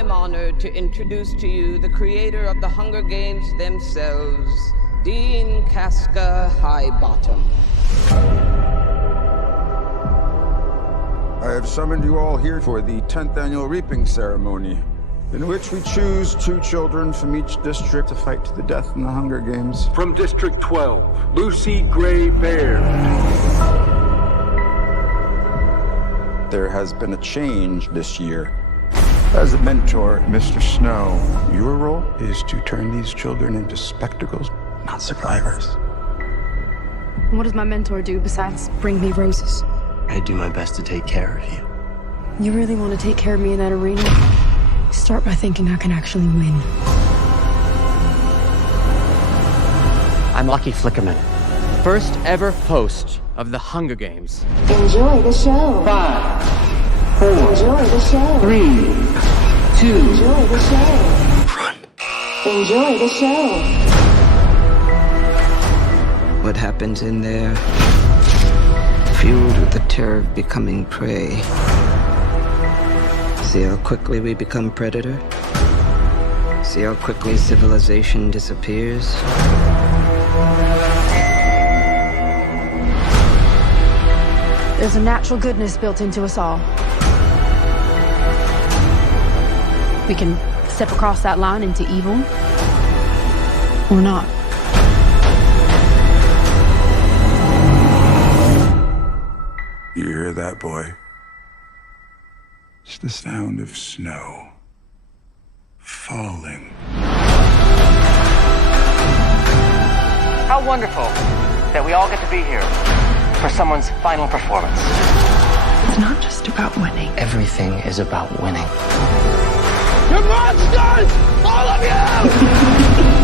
am honored to introduce to you the creator of the Hunger Games themselves, Dean Casca Highbottom. I have summoned you all here for the 10th annual reaping ceremony, in which we choose 2 children from each district to fight to the death in the Hunger Games. From District 12, Lucy Gray Baird. There has been a change this year. As a mentor, Mr. Snow, your role is to turn these children into spectacles, not survivors. What does my mentor do besides bring me roses? I do my best to take care of you. You really want to take care of me in that arena? Start by thinking I can actually win. I'm Lucky Flickerman, first ever host of the Hunger Games. Enjoy the show. 5, 4, Enjoy the show. 3, 2. Enjoy the show. Run. Enjoy the show. What happens in there, fueled with the terror of becoming prey. See how quickly we become predator? See how quickly civilization disappears? There's a natural goodness built into us all. We can step across that line into evil, or not. You hear that, boy? It's the sound of snow falling. How wonderful that we all get to be here for someone's final performance. It's not just about winning. Everything is about winning. You monsters! All of you!